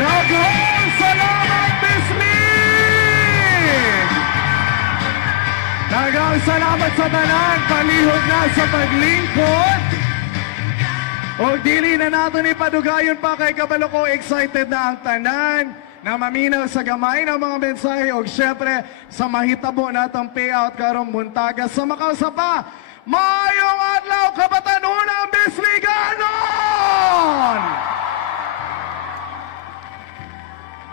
Daghang salamat, Bislig! Daghang salamat sa tanan, palihog na sa paglingkod. O dili na natin ipadugayon pa kay kabalo ko, excited na ang tanan na maminaw sa gamay ng mga mensahe o syempre sa mahitabo natong payout karong muntaga sa Macau pa. Mayong adlaw kabatanunang Bisliganon!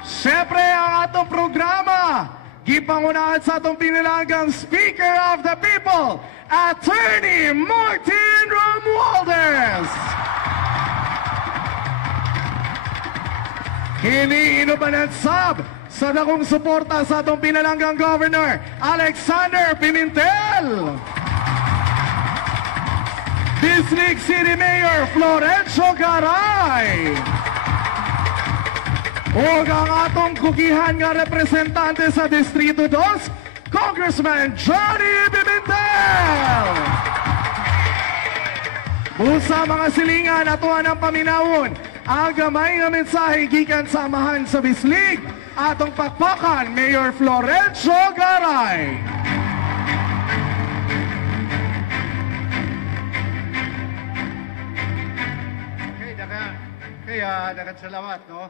Syempre ang atong programa gipangunahan sa atong pinilagang Speaker of the People, Attorney Martin Romualdez. Kini inubanan sab sa dakong suporta sa atong pinalanggang Governor Alexander Pimentel. District City Mayor Florencio Garay. O ang atong kukihan nga representante sa Distrito 2, Congressman Johnny Pimentel. Busa mga silingan atuan ang paminawon ang gamay nga mensahe gikan sa amahan sa Bislig atong pakpakan Mayor Florencio Garay. Daghang salamat no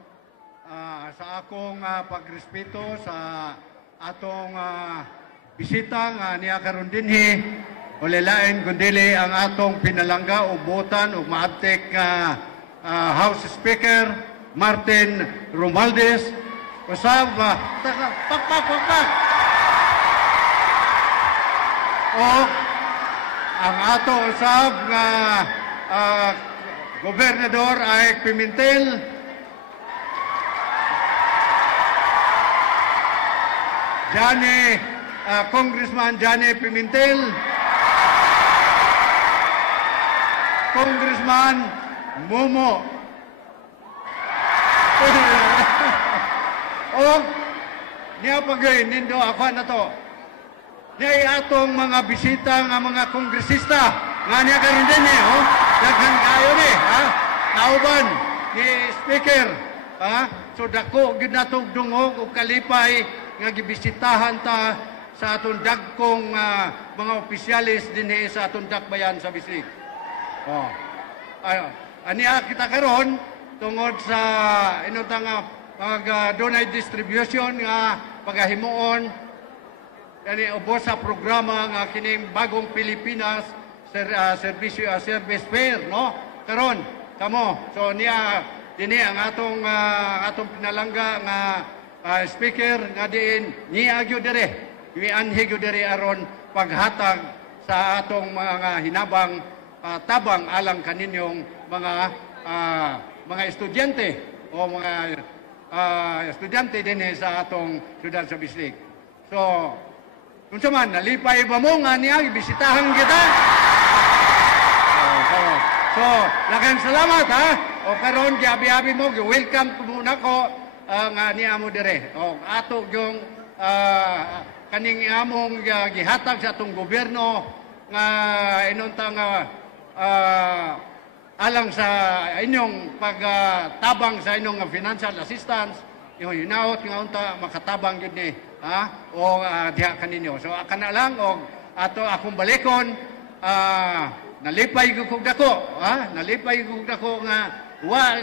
sa akong pagrespeto sa atong bisita nga niya karon dinhi ulelain kundili ang atong pinalangga ubutan ug maabtek House Speaker Martin Romualdez. Usab pakpak o ang ato usab nga Gobernador Aik Pimentel, Congressman Johnny Pimentel, Congressman Momo. O niya pagay nindo ako na to. Niya atong mga bisita nga mga kongresista nga niya karon din oh. Daghang kayo ni ha. Nauban ni Speaker ha. So dako gid natong dungog ug kalipay nga gibisitahan ta sa aton dagkong mga opisyalis dinhi sa aton dakbayan sa Bislig. Oh. Aniya kita karon tungod sa inutang donate distribution nga pagahimuon kani ubos sa programa nga kining bagong Pilipinas service fair no karon kamo so niya dinhi ang atong pinalangga nga speaker nga diin niya gyud dire mianhi gyud dire aron paghatag sa atong mga hinabang tabang alang kaninyong mga estudyante o mga estudyante dinhi sa atong syudad sa Bislig. So unsa man nalipay ba mo nga niya bisitahan kita? So, laking salamat ha. O karon giabi-abi mo, welcome ko muna ko nga niya mo dire. O ato yung kaning among gihatag sa atong gobyerno nga inuntang alang sa inyong pagtabang sa inyong financial assistance, yung hinaot nga unta makatabang yun ni ha o diha kaninyo. So kana lang og ato akong balikon nalipay gud dako ha nalipay gud dako nga wa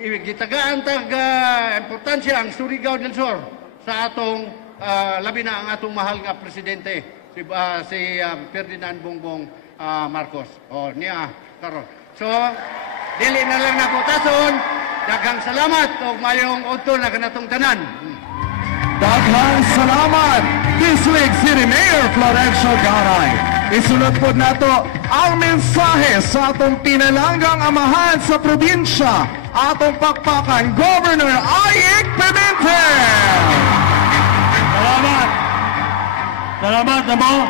gitagaan tag importansya ang Surigao del Sur sa atong labi na ang atong mahal nga presidente si Ferdinand Bongbong Marcos o niya karon. So dili na lang naputason. Daghang salamat o mayong udto na kanatong tanan. Daghang salamat Bislig City Mayor Florencio Garay. Isulod po nato ang mensahe sa atong pinalanggang amahan sa probinsya, atong pakpakan, Governor Aik Pimentel. Salamat. Salamat mo.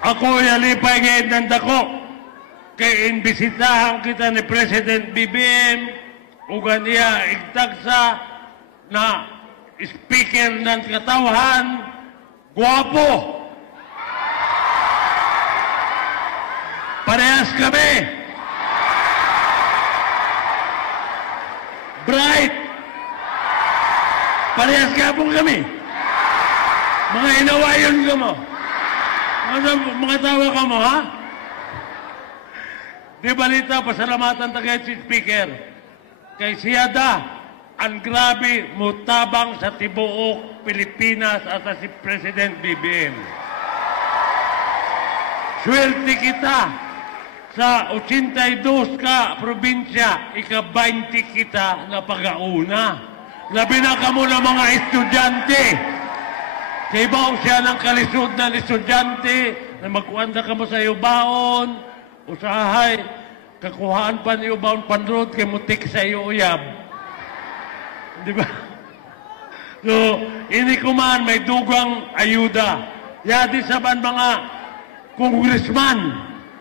Ako yalipay ngayon ng dako. Kay imbisitahan kita ni President BBM ug niya igtagsa na speaker ng katawhan, guwapo. Parehas kami. Bright. Parehas kapon kami. Mga inawayon ka mo. Mga tawa ka mo, ha? Di balita, pasalamatan tagay si Speaker. Kay siyada, ang grabe mutabang sa tibuok Pilipinas at si President BBM. Swerte kita sa 82 ka probinsya, ika-20 kita na pag-auna. Labi na ka mo ng mga estudyante. Kay baon siya ng kalisod ng estudyante na magkuanda ka mo sa iyo baon, usahay, kakuhaan pa niyo baon panrod, kay mutik sa iyo uyab. Di ba? So, ini ko man may dugang ayuda. Yadi sa ban mga congressman,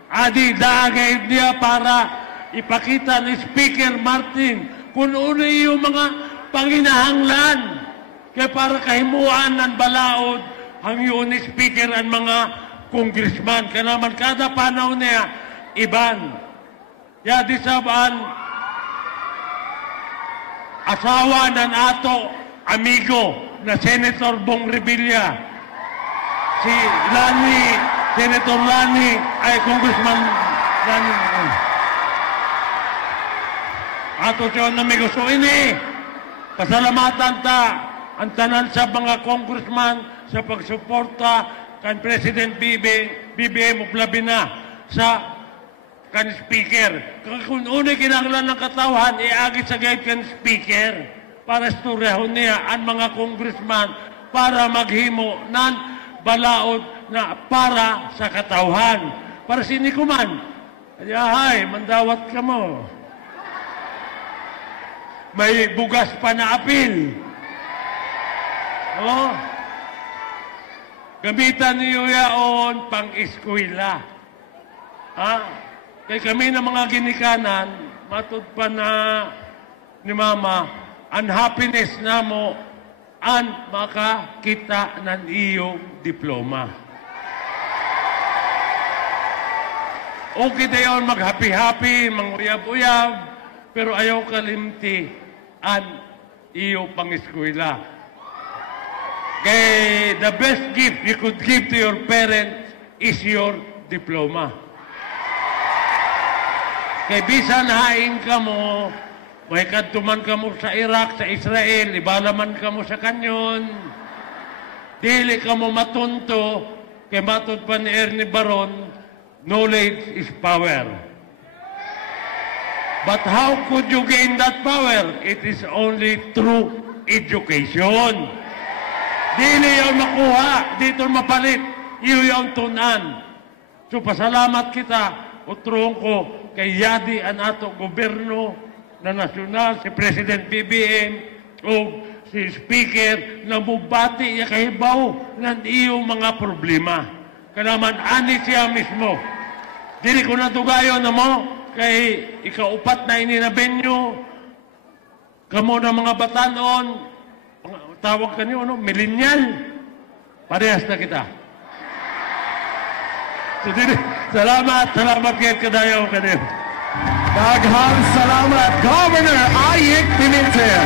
adi daagay niya para ipakita ni Speaker Martin kung ano yung mga panginahanglan. Kaya para kahimuan ng balaod ang yun ni Speaker ang mga congressman. Kaya naman kada panaw niya, iban. Yadi sa ban, asawa ng ato amigo na Senator Bong Revilla, si Lani, Senator Lani, ay Congressman Lani. Ato siya ng amigo. So ini, pasalamatan ta ang tanan sa mga congressman sa pagsuporta kan President BBM labi na sa kan Speaker. Kung unay kinahanglan ng katawan, iagi sa gayet kan Speaker para istoryahon niya ang mga congressman para maghimo ng balaod na para sa katawhan. Para sinikuman, ayahay, mandawat ka mo. May bugas pa na apil. Oh. Gamitan niyo yaon pang-eskwela. Ha? Kaya kami ng mga ginikanan, matud pa na ni Mama, ang happiness na mo, ang makakita ng iyong diploma. Okay na yun, mag-happy-happy, mang-uyab-uyab, pero ayaw kalimti ang iyong pang-eskwela. Kaya the best gift you could give to your parents is your diploma. Kaya bisan hain ka mo, may kadtuman ka mo sa Iraq, sa Israel, ibalaman ka mo sa kanyon, dili ka mo matunto, kaya matod pa ni Ernie Baron, knowledge is power. But how could you gain that power? It is only through education. Dili yung makuha, dito mapalit, iyo yung tunan. So pasalamat kita, utrong ko, kay Yadi ang ato gobyerno na nasyonal, si President BBM, o si Speaker, na mubati niya kahibaw ng iyong mga problema. Kanaman, ani siya mismo. Dili ko natugayon na mo, kay ikaupat na ininabenyo, kamo na mga batanon, tawag ka niyo, no? Millennial. Parehas na kita. So, salamat kayo kadayaw kayo. Daghang salamat, Governor Ayik Pimentel.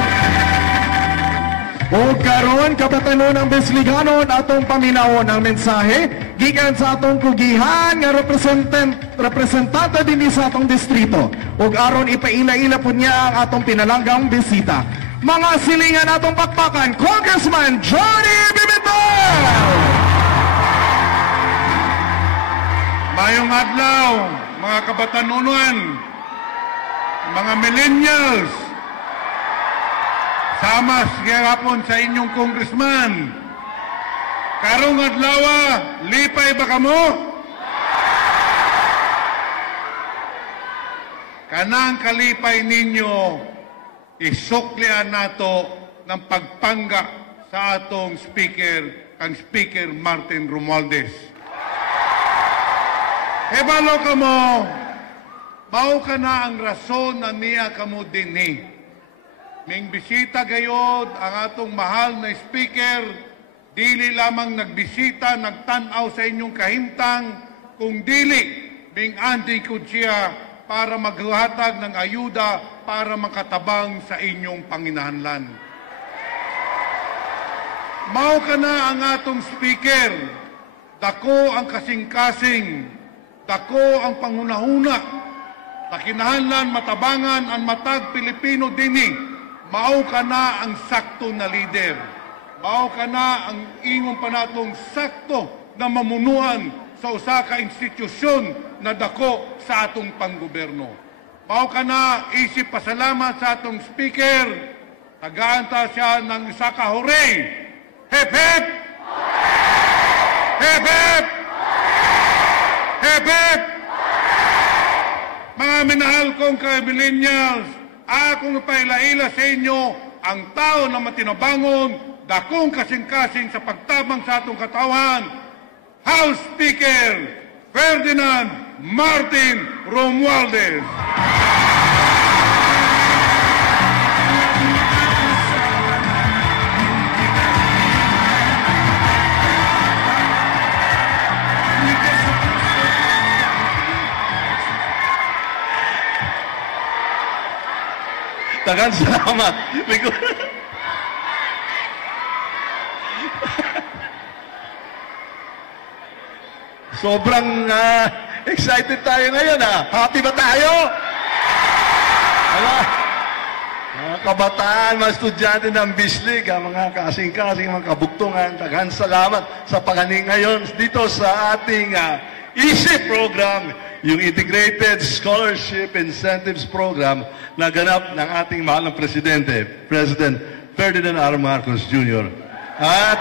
O karon kapatanon ng Besliganon atong paminawon ang mensahe gikan sa atong kugihan nga representante dinhi sa atong distrito. Ug aron ipaila-ila po niya ang atong pinalanggang bisita. Mga silingan atong pakpakan, Congressman Johnny Pimentel! Mayong adlaw, mga kabatanunan, mga millennials, sama gihapon sa inyong congressman. Karong adlaw, lipay ba kamo? Kanang kalipay ninyo, isuklian nato ng pagpangga sa atong speaker, kang Speaker Martin Romualdez. Hebalo ka mo, mao ka na ang rason na niya kamo dinhi. Ming bisita gayod ang atong mahal na speaker, dili lamang nagbisita, nagtanaw sa inyong kahimtang, kung dili, ming andi ko siya para maghatag ng ayuda para makatabang sa inyong panginahanglan. mao ka na ang atong speaker. Dako ang kasing-kasing, dako ang panghunahuna, takinahanglan matabangan ang matag Pilipino dini, mao ka na ang sakto na leader. Mao ka na ang ingong panatong sakto na mamunuan sa usa ka institusyon na dako sa atong panggoberno. Mao ka na isip pasalamat sa atong speaker. Tagaan ta siya ng isa ka hooray! Hep hep! Hep hep! Hep hep! Mga minahal kong ka-millennials, akong pailaila sa inyo ang tao na matinabangon, dakong kasing-kasing sa pagtabang sa atong katawan, House Speaker Ferdinand Martin Romualdez. Daghang salamat. Sobrang excited tayo ngayon, ha? Happy ba tayo? Mga kabataan, mga estudyante ng Bislig, mga kasing-kasing, mga kabuktungan, daghang salamat sa paghaning ngayon dito sa ating ISIP program, yung Integrated Scholarship Incentives Program na ganap ng ating mahal ng Presidente, President Ferdinand R. Marcos Jr. At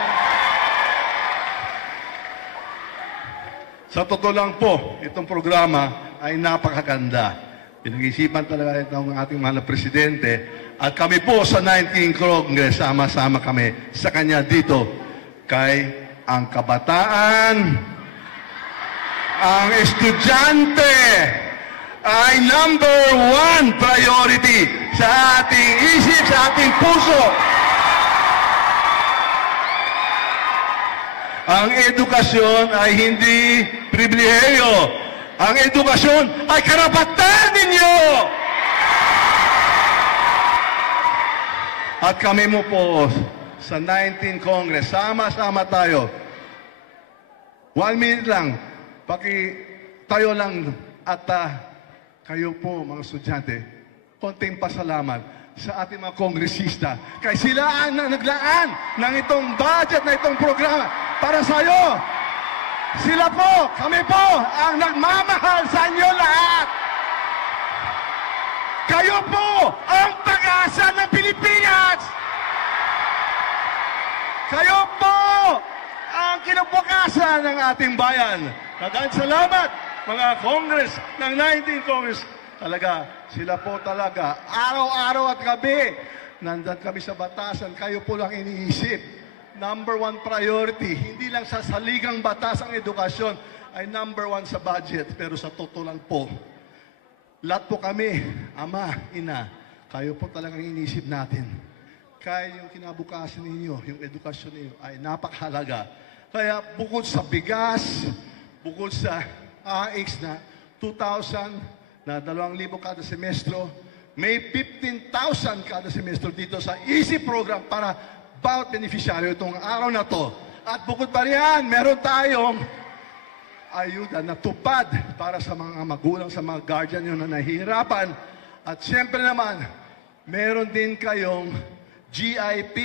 sa totoo lang po, itong programa ay napakaganda. Pinag-isipan talaga ito ng ating mahal na Presidente. At kami po sa 19th Congress, sama-sama kami sa kanya dito kay ang kabataan, ang estudyante ay number 1 priority sa ating isip, sa ating puso. Ang edukasyon ay hindi pribilehiyo. Ang edukasyon ay karapatan ninyo. At kami mo po sa 19th Congress, sama-sama tayo. 1 minute lang. Tayo lang at kayo po mga estudyante, konting pasalamat sa ating mga kongresista. Kaya sila ang naglaan ng itong budget na itong programa para sa iyo. Sila po, kami po, ang nagmamahal sa inyo lahat. Kayo po ang pag-asa ng Pilipinas. Kayo po ang kinabukasan ng ating bayan. Daghang salamat, mga Congress ng 19th Congress. Talaga, sila po talaga, araw-araw at gabi, nandun kami sa batasan, kayo po lang iniisip. Number 1 priority, hindi lang sa saligang batas ang edukasyon, ay number 1 sa budget. Pero sa totoo lang po, lahat po kami, ama, ina, kayo po talagang iniisip natin. Kaya yung kinabukasan ninyo, yung edukasyon ninyo, ay napakahalaga. Kaya bukod sa bigas, bukod sa AX na 2,000 na 2,000 kada semestro, may 15,000 kada semestro dito sa EASY program para bawat beneficiaryo itong araw na to. At bukod pa riyan, meron tayong ayuda na tupad para sa mga magulang, sa mga guardian nyo na nahihirapan. At siyempre naman, meron din kayong GIP,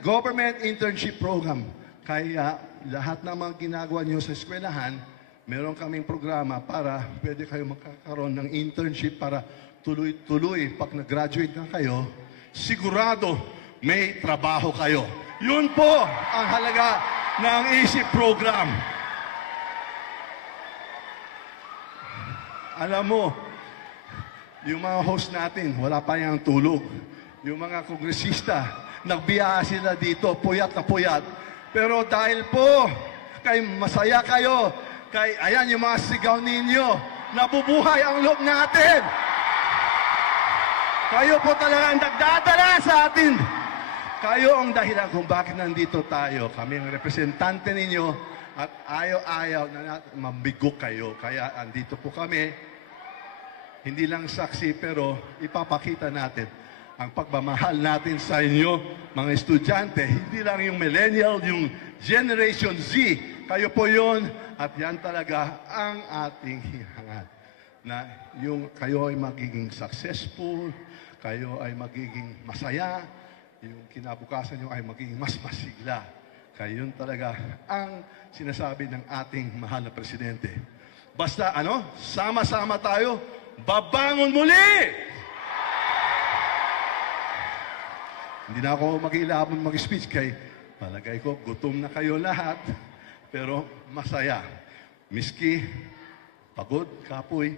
Government Internship Program. Kaya lahat ng mga ginagawa nyo sa eskwelahan, meron kaming programa para pwede kayo magkakaroon ng internship para tuloy-tuloy. Pag nag-graduate na kayo, sigurado may trabaho kayo. Yun po ang halaga ng EASY program. Alam mo, yung mga host natin, wala pa yung tulog. Yung mga kongresista, nagbiyahe sila dito, puyat na puyat. Pero dahil po, kay masaya kayo, kay ayan yung mga sigaw ninyo, nabubuhay ang loob natin. Kayo po talaga ang nagdadala sa atin. Kayo ang dahilan kung bakit nandito tayo. Kami ang representante ninyo at ayaw-ayaw na mabigo kayo. Kaya andito po kami, hindi lang saksi pero ipapakita natin ang pagmamahal natin sa inyo, mga estudyante. Hindi lang yung millennial, yung Generation Z. Kayo po yon at yan talaga ang ating hihangad. Na yung kayo ay magiging successful, kayo ay magiging masaya, yung kinabukasan nyo ay magiging mas masigla. Kaya yun talaga ang sinasabi ng ating mahal na presidente. Basta sama-sama tayo, babangon muli! Hindi na ako mag-iilabon mag-speech kay palagay ko, gutom na kayo lahat, pero masaya. Miski, pagod, kapoy,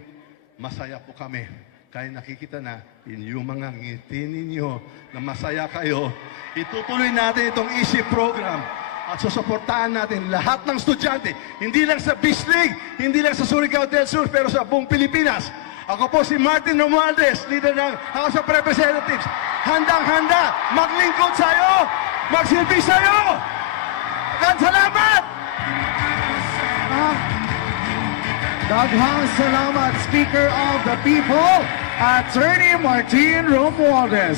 masaya po kami. Kaya nakikita na, yung mga ngiti ninyo na masaya kayo, itutuloy natin itong easy program at susuportahan natin lahat ng estudyante, hindi lang sa Bislig, hindi lang sa Surigao del Sur, pero sa buong Pilipinas. Ako po si Martin Romualdez, leader ng House of Representatives. Handang-handa, maglingkod sa'yo, magsilbi sa'yo. Maraming salamat! Daghang salamat, Speaker of the People, Attorney Martin Romualdez.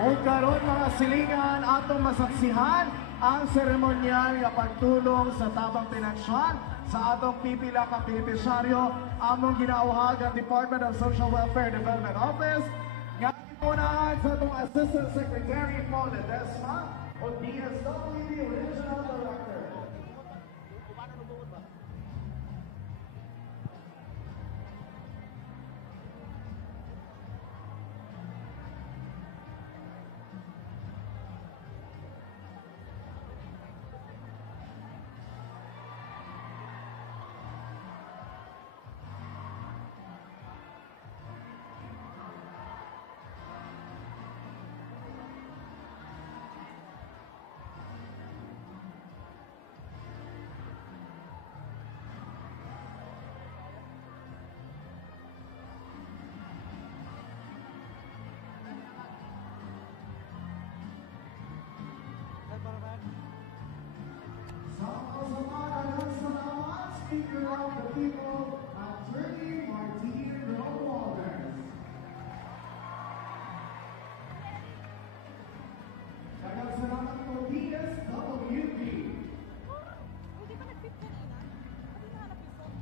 O karon mga silingan, atong masaksihan ang seremonyal nga pagtulong sa tabang pinansyal sa atong pipila ka benepisyaryo among ginauhag ang Department of Social Welfare Development Office. Nga ipunahan sa atong Assistant Secretary Paul Ledesma o DSWD Regional Director. Speaker of the People, Attorney Martin Romualdez. Daghang salamat po, DSWD. Hindi ba nag-tip kanina? Pati nahanap yung phone.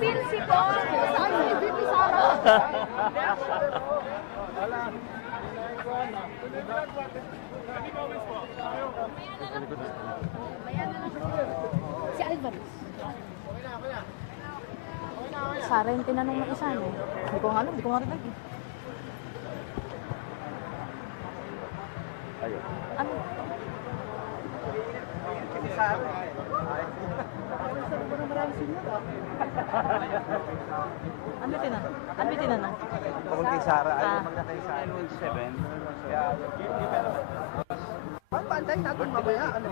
Binsi po. Saan si Binsi Sara? Si Alvarez. Sara yung tinanong ng isa, no? Hindi ko nga alam, hindi ko nga rin lagi. Ano? Ano tinanong? Ano tinanong? Tungkol kay Sara, ayaw Ah. magna kay Sara. 7. Kaya, Pantay natin mamaya, ano?